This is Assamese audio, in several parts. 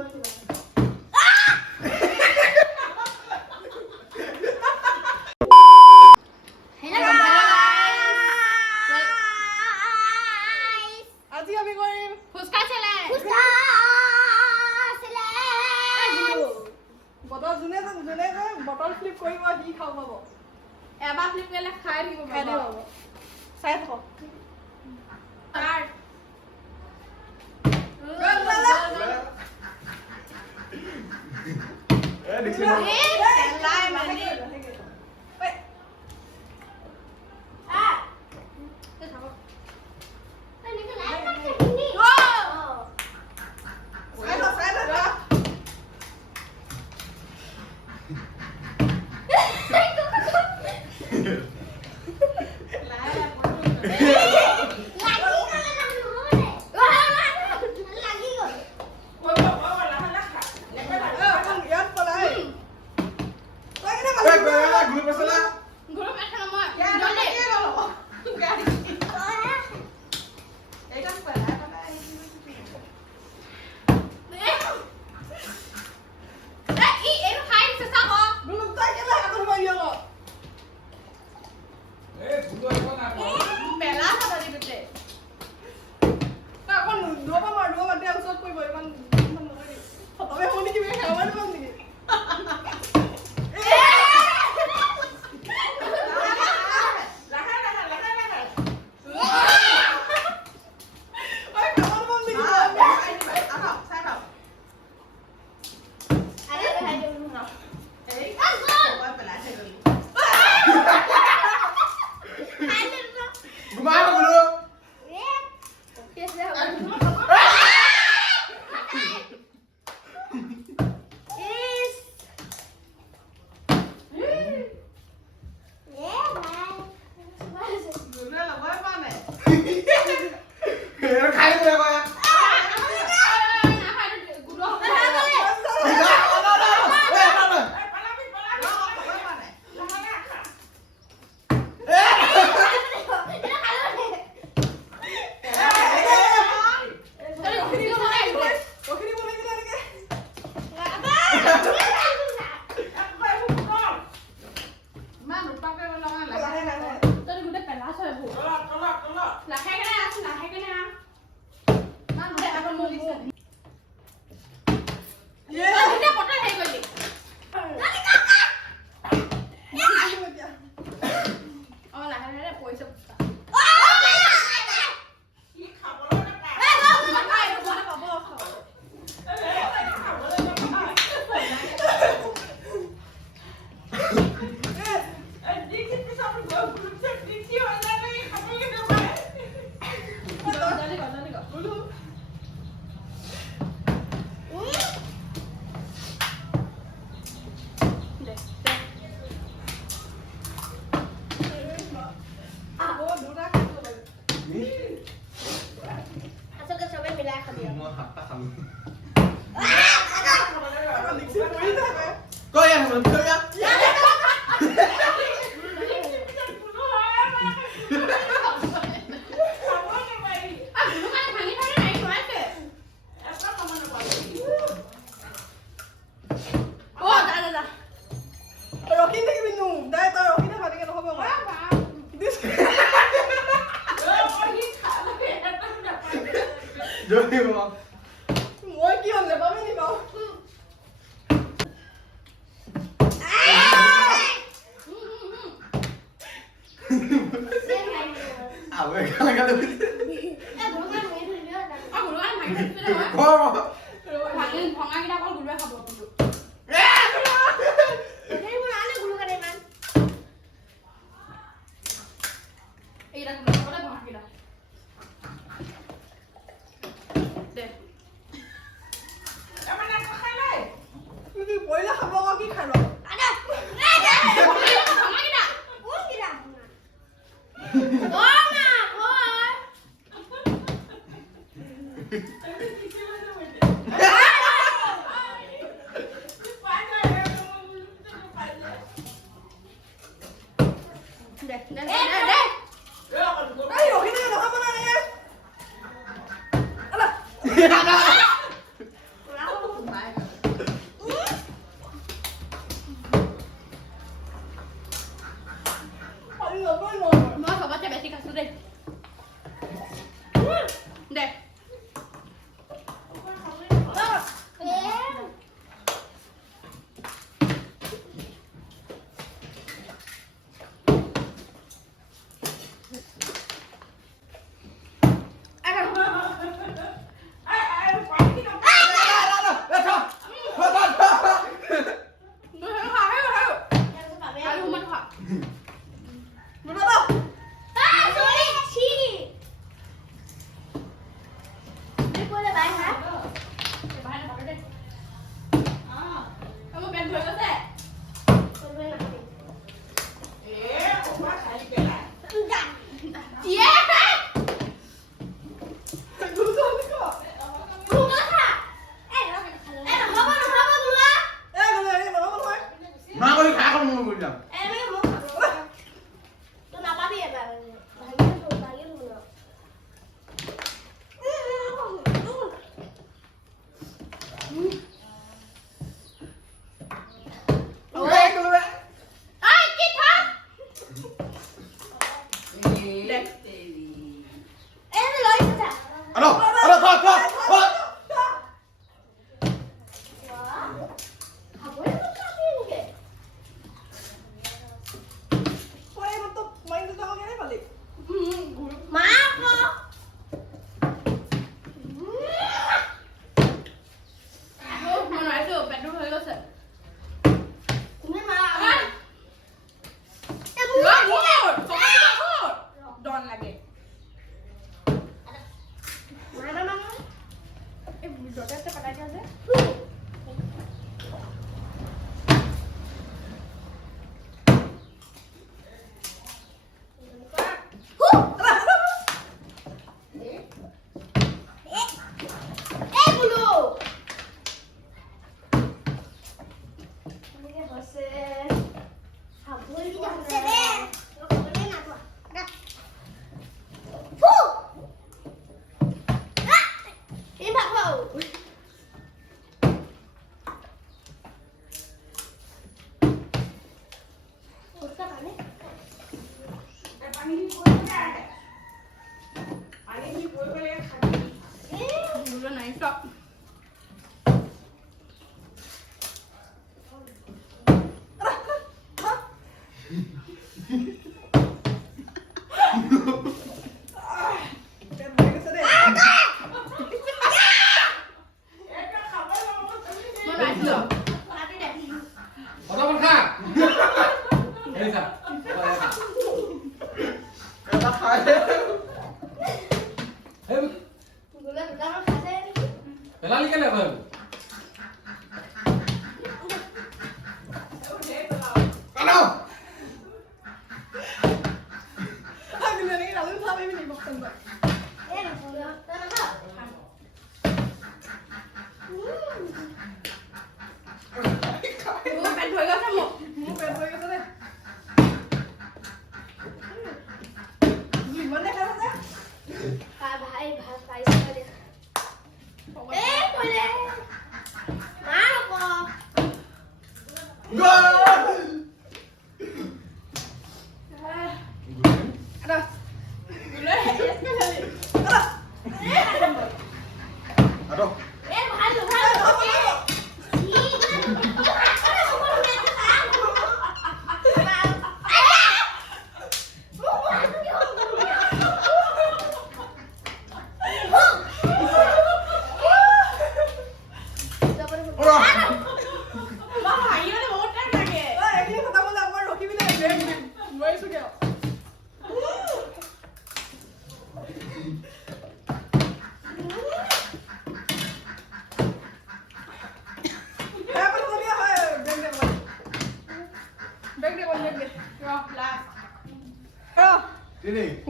আজি আমি কৰিম ফুচকা চেলেঞ্জ বটল যোনে বটল ফ্লিপ কৰিব সি খাব পাব এবাৰ ফ্লিপ কৰিলে খাই দিব খাই দিব পাব চাই থাকক স্টাৰ্ট মই কি হল নেপামে নি বাও আবে কালা কালা পয়লা খাব কি খালো বনাইছে যে পেলালি কেলে বাৰু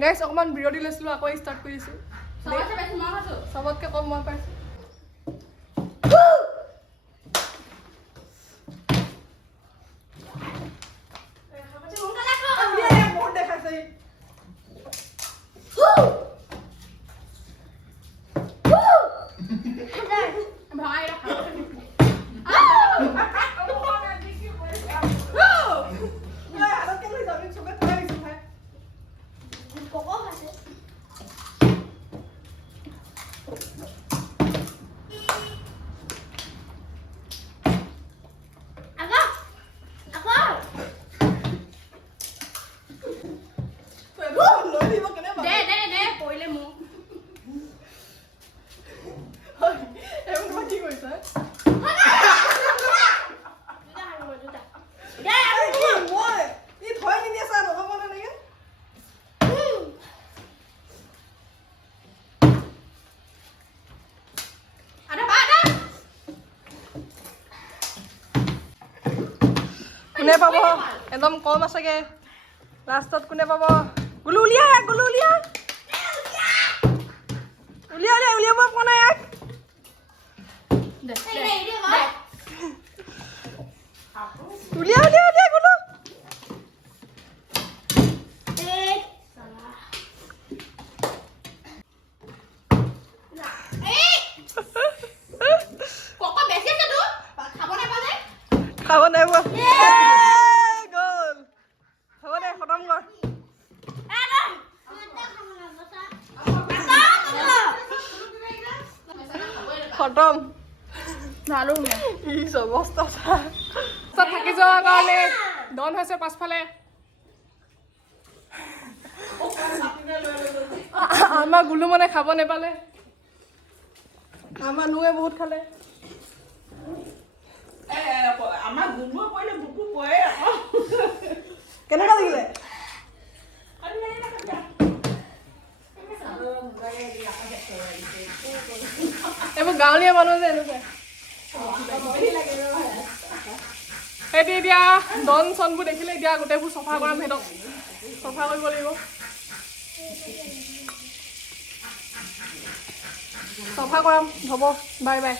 গাইছ অকমান বিৰতি লৈছিলো আকৌ ষ্টাৰ্ট কৰিছো চবতকে কম মই পাইছো বহুত দেখাইছে কোনে পাব একদম কম আছেগে লাষ্টত কোনে পাব গুলু উলিয়া উলিয়াব পোৱা নাই ইয়াক উলিয়া গুলু খাব নাই পোৱা গ'ল হ'ব দে খতম কৰ খতম ই অৱস্থা থাকি যোৱাৰ কাৰণে ডন হৈছে পাছফালে আমাৰ গুলু মানে খাব নেপালে আমাৰ নুৱে বহুত খালে আমাৰ গুলুৱে পৰিলে বুকু পৰে আকৌ কেনেকুৱা লাগিলে এইবোৰ গাঁৱলীয়া মানুহ যে এনেকুৱা সেইটো এতিয়া ডন চনবোৰ দেখিলে এতিয়া গোটেইবোৰ চফা কৰাম সিহঁতক চফা কৰিব লাগিব চফা কৰাম হ'ব বাই বাই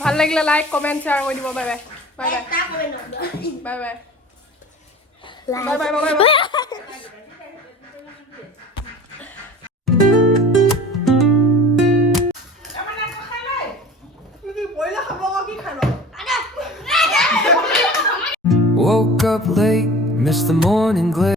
ভাল লাগিলে লাইক কমেণ্ট শ্বেয়াৰ কৰি দিব bye bye bye bye bye bye bye bye bye bye Woke up late, missed the morning glare.